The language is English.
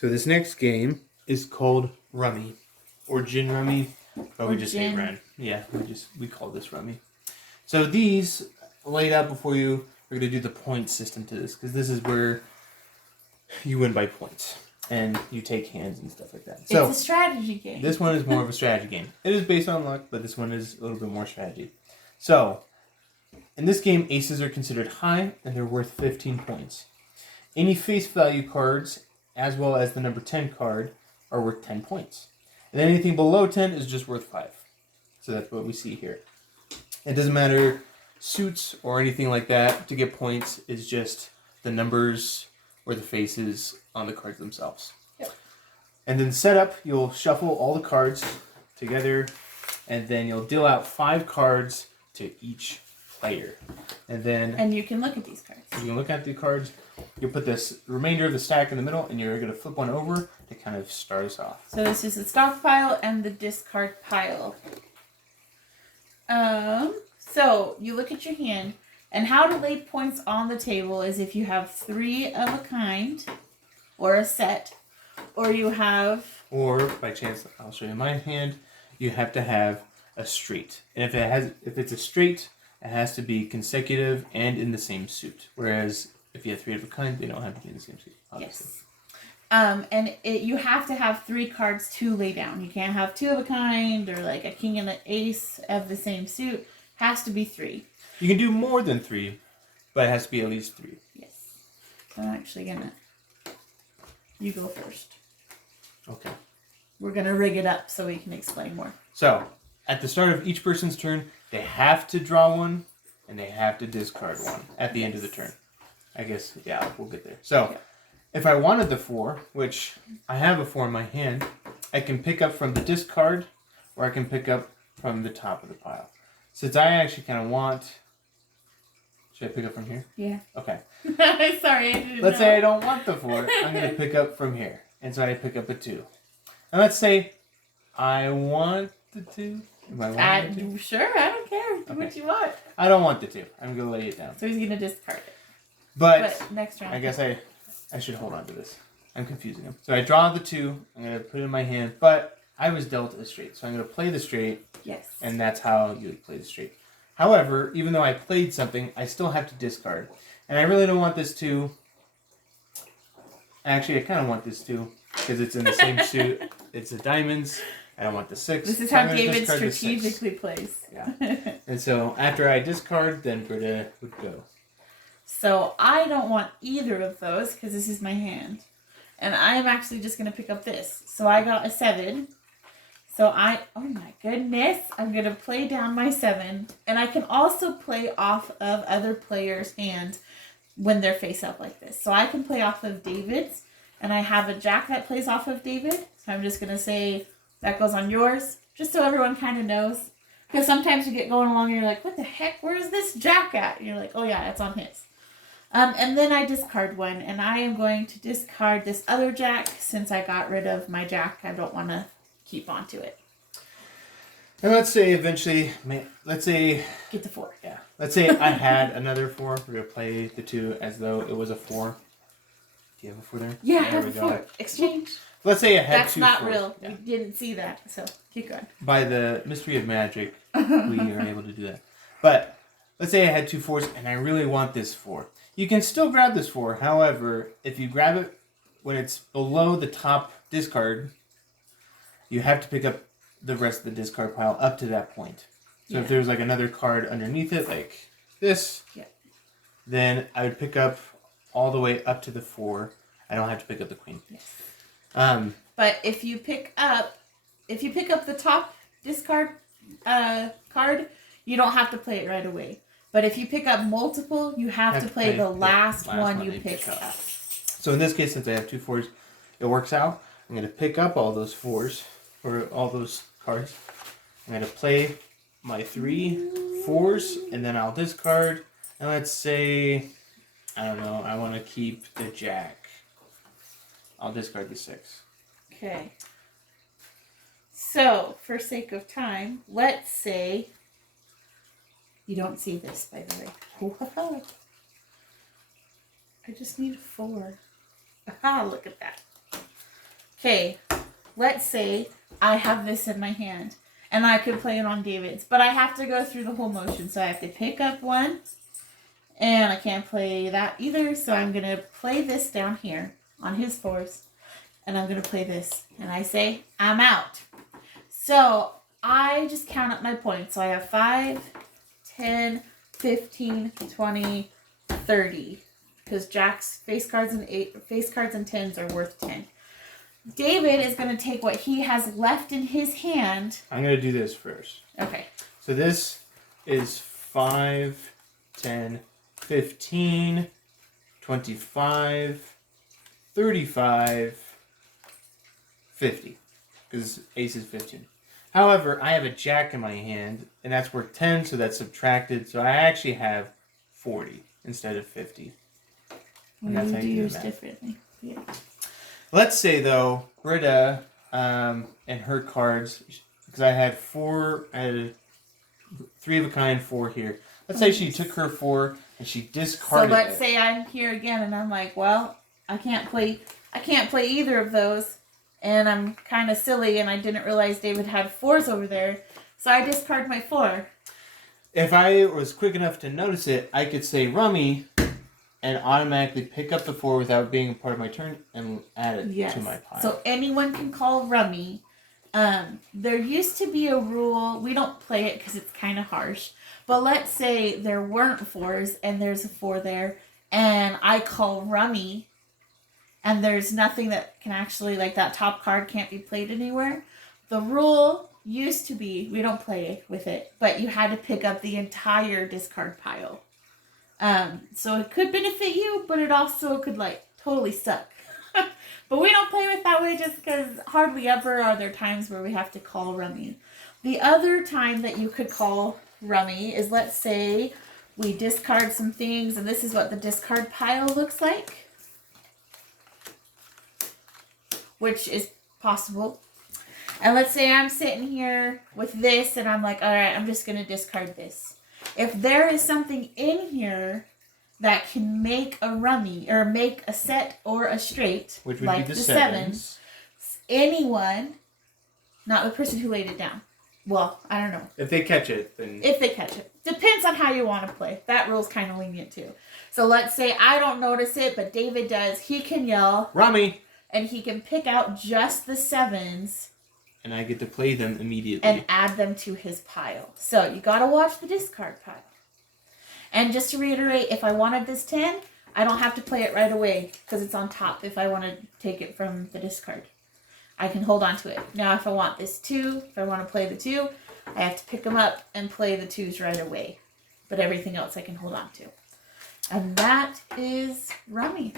So this next game is called Rummy, or Gin Rummy, but we just say Ren. Yeah, we call this Rummy. So these laid out before you. We're going to do the point system to this because this is where you win by points and you take hands and stuff like that. So it's a strategy game. This one is more of a strategy game. It is based on luck, but this one is a little bit more strategy. So in this game, aces are considered high and they're worth 15 points. Any face value cards, as well as the number 10 card, are worth 10 points. And anything below 10 is just worth 5. So that's what we see here. It doesn't matter suits or anything like that. To get points is just the numbers or the faces on the cards themselves. Yep. And then setup, you'll shuffle all the cards together, and then you'll deal out 5 cards to each player. And you can look at these cards. You can look at the cards. You'll put this remainder of the stack in the middle, and you're going to flip one over to kind of start us off. So this is the stock pile and the discard pile. So you look at your hand, and how to lay points on the table is if you have 3 of a kind, or a set, or you have... Or, by chance, I'll show you my hand, you have to have a straight. And if it's a straight, it has to be consecutive and in the same suit. Whereas if you have 3 of a kind, they don't have to be in the same suit, obviously. Yes. You have to have 3 cards to lay down. You can't have 2 of a kind or like a king and an ace of the same suit. Has to be 3. You can do more than 3, but it has to be at least 3. Yes. So I'm actually gonna... You go first. Okay. We're gonna rig it up so we can explain more. So, at the start of each person's turn, they have to draw one, and they have to discard one at the end of the turn. I guess, yeah, we'll get there. So, if I wanted the 4, which I have a 4 in my hand, I can pick up from the discard, or I can pick up from the top of the pile. Since I actually kind of want... Should I pick up from here? Yeah. Okay. Sorry, I didn't Let's say I don't want the 4. I'm going to pick up from here. And so I pick up a 2. And let's say I want the 2. Am I wanting the 2? Sure, I don't care. Do what you want. I don't want the 2. I'm going to lay it down. So he's going to discard it. But next round. I guess I should hold on to this. I'm confusing him. So I draw the 2. I'm going to put it in my hand. But I was dealt a straight. So I'm going to play the straight. Yes. And that's how you would play the straight. However, even though I played something, I still have to discard. And I really don't want this 2. Actually, I kind of want this 2. Because it's in the same suit. It's the diamonds. I don't want the 6. This is how David strategically plays. Yeah. And so after I discard, then Britta would go. So I don't want either of those because this is my hand. And I'm actually just going to pick up this. So I got a 7. So oh my goodness, I'm going to play down my 7. And I can also play off of other players' hands when they're face up like this. So I can play off of David's. And I have a jack that plays off of David. So I'm just going to say that goes on yours. Just so everyone kind of knows. Because sometimes you get going along and you're like, what the heck? Where's this jack at? And you're like, oh yeah, it's on his. And then I discard one. And I am going to discard this other jack. Since I got rid of my jack, I don't want to keep onto it. And let's say eventually, let's say... Get the 4. Yeah. Let's say I had another 4. We're going to play the 2 as though it was a 4. Do you have a 4 there? Yeah, I have a 4. Exchange. Let's say I had That's 2 not 4s. real. Yeah. We didn't see that. So keep going. By the mystery of magic, we are able to do that. But let's say I had 2 4s and I really want this 4. You can still grab this 4. However, if you grab it when it's below the top discard, you have to pick up the rest of the discard pile up to that point. So if there's like another card underneath it, like this, then I would pick up all the way up to the 4. I don't have to pick up the queen. Yes. But if you pick up the top discard card, you don't have to play it right away. But if you pick up multiple, you have to play the last one you pick up. So in this case, since I have 2 4s, it works out. I'm going to pick up all those 4s, or all those cards. I'm going to play my 3 4s, and then I'll discard. And let's say, I don't know, I want to keep the jack. I'll discard the 6. Okay. So, for sake of time, let's say... You don't see this, by the way. I just need a 4. Aha, look at that. Okay, let's say I have this in my hand and I could play it on David's, but I have to go through the whole motion. So I have to pick up one and I can't play that either. So I'm going to play this down here on his 4s and I'm going to play this. And I say, I'm out. So I just count up my points. So I have 5, 10, 15, 20, 30. Because Jack's face cards and 10s are worth 10. David is going to take what he has left in his hand. I'm going to do this first. Okay. So this is 5, 10, 15, 25, 35, 50. Because ace is 15. However, I have a jack in my hand, and that's worth 10, so that's subtracted. So I actually have 40 instead of 50. And that's how you do yours the math. differently. Yeah. Let's say, though, Britta and her cards, because I had 3 of a kind, 4 here. Let's say she took her 4 and she discarded it. So let's say I'm here again, and I'm like, well, I can't play either of those. And I'm kind of silly, and I didn't realize David had 4s over there. So I discard my 4. If I was quick enough to notice it, I could say Rummy and automatically pick up the 4 without being a part of my turn and add it to my pile. So anyone can call Rummy. There used to be a rule. We don't play it because it's kind of harsh. But let's say there weren't 4s and there's a 4 there. And I call Rummy. And there's nothing that can actually, like that top card can't be played anywhere. The rule used to be, we don't play with it, but you had to pick up the entire discard pile. So it could benefit you, but it also could like totally suck. But we don't play with that way just because hardly ever are there times where we have to call Rummy. The other time that you could call Rummy is, let's say we discard some things, and this is what the discard pile looks like. Which is possible. And let's say I'm sitting here with this and I'm like, all right, I'm just going to discard this. If there is something in here that can make a rummy or make a set or a straight, which would like be the sevens, anyone, not the person who laid it down. Well, I don't know. If they catch it, then... If they catch it. Depends on how you want to play. That rule's kind of lenient too. So let's say I don't notice it, but David does. He can yell, Rummy! And he can pick out just the 7s. And I get to play them immediately. And add them to his pile. So you got to watch the discard pile. And just to reiterate, if I wanted this 10, I don't have to play it right away because it's on top if I want to take it from the discard. I can hold on to it. Now if I want this 2, if I want to play the 2, I have to pick them up and play the 2s right away. But everything else I can hold on to. And that is Rummy.